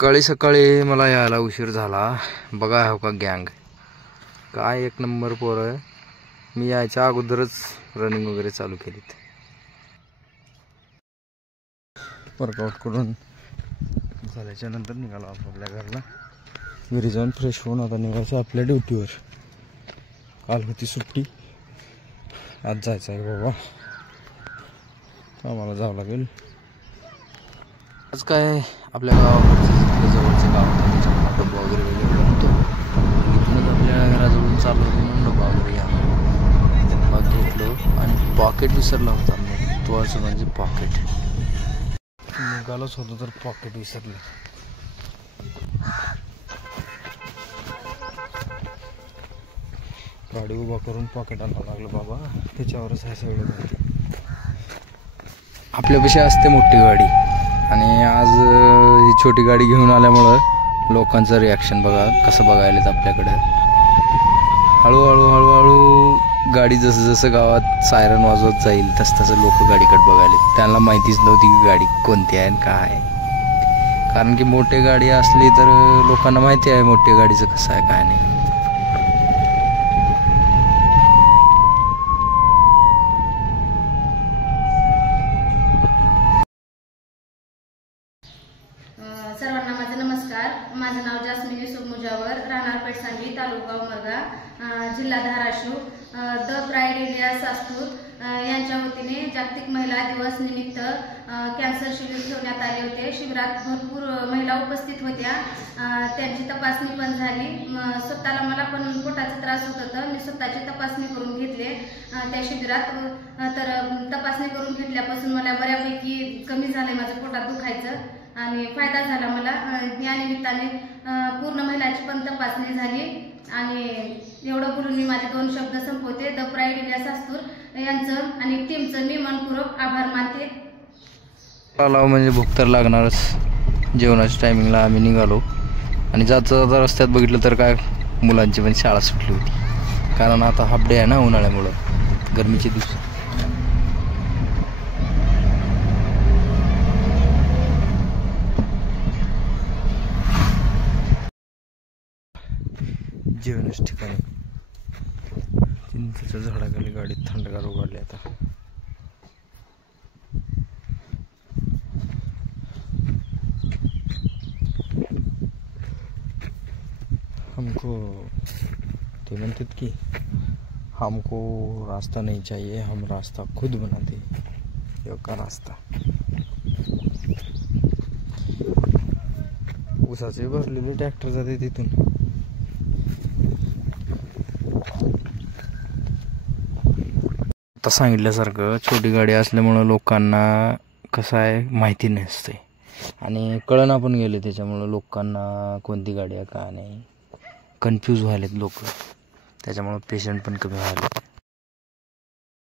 सकाळी सकाळी मला यायला उशीर झाला। बघा हो का गँग, काय एक नंबर पोरं आहे। मी यायच्या अगोदरच रनिंग वगैरे चालू केलीत। वर्कआउट करून झाल्याच्या नंतर निघालो आपल्या घरला। घरी जाऊन फ्रेश होऊन आता निघायचं आपल्या ड्युटीवर। काल होती सुट्टी, आज जायचं आहे बाबा, आम्हाला जावं लागेल। आज काय आपल्या गावाकडचं जवळचं गाव होतं, त्याच्यामुळे डब्बा वगैरे बनतो। इथूनच आपल्या घराजवळून चालू म्हणून डब्बा वगैरे घ्या मग घेतलो आणि पॉकेट विसरला होता मी, तो असं म्हणजे पॉकेट निघालोच होतो तर पॉकेट विसरलं। गाडी उभा करून पॉकेट आणावं लागलं बाबा, त्याच्यावरच आहे सगळं। आपल्यापाशी असते मोठी गाडी आणि आज ही छोटी गाडी घेऊन आल्यामुळं लोकांचं रिॲक्शन बघा कसं बघायलेत आपल्याकडे। हळूहळू हळूहळू गाडी जसं जसं गावात सायरन वाजवत जाईल तसं लोक गाडीकडे बघायलेत। त्यांना माहितीच नव्हती की गाडी कोणती आहे आणि काय आहे, कारण की मोठी गाडी असली तर लोकांना माहिती आहे मोठ्या गाडीचं कसं आहे काय नाही। सर्वांना माझा नमस्कार। माझं नाव जास्मिन युसुफ मुजावर, राहणार पेठसांगी, तालुका उमरगा, जिल्हा Dharashiv. The pride India Sastur यांच्या वतीने जागतिक महिला दिवस निमित्त कॅन्सर शिबिर ठेवण्यात आले होते। शिबिरात भरपूर महिला उपस्थित होत्या, त्यांची तपासणी पण झाली। स्वतःला मला पण पोटाचा त्रास होत होता, मी स्वतःची तपासणी करून घेतले त्या शिबिरात। तर तपासणी करून घेतल्यापासून मला बऱ्यापैकी कमी झालंय माझं पोटात दुखायचं आणि फायदा झाला मला। या निमित्ताने पूर्ण महिलांची पण तपासणी झाली आणि एवढं बोलून मी माझे 2 शब्द संपवते। द प्राईड इंडिया सास्तूर यांचं आणि टीमचं मी मनपूर्वक आभार मानते। म्हणजे भूक तर लागणारच। जेवणाच्या टायमिंगला आम्ही निघालो आणि जाता जाता रस्त्यात बघितलं तर काय मुलांची पण शाळा सुटली होती, कारण आता हाफ डे आहे ना उन्हाळ्यामुळं, गरमीचे दिवस। जेवणाच्या ठिकाणी चिंचेच्या झाडाखाली गाडीत थंडगार उघडले। आता हमको ते म्हणतात की हमको रास्ता नहीं चाहिए, हम रास्ता खुद बनाते, यो का रास्ता। ऊसाचे भरलेले ट्रॅक्टर जाते तिथून। आता सांगितल्यासारखं छोटी गाडी असल्यामुळं लोकांना कसं आहे माहिती नसते आणि कळना पण गेले, त्याच्यामुळं लोकांना कोणती गाडी आहे का नाही कन्फ्यूज व्हायलेत लोक, त्याच्यामुळं पेशंट पण कमी व्हायले।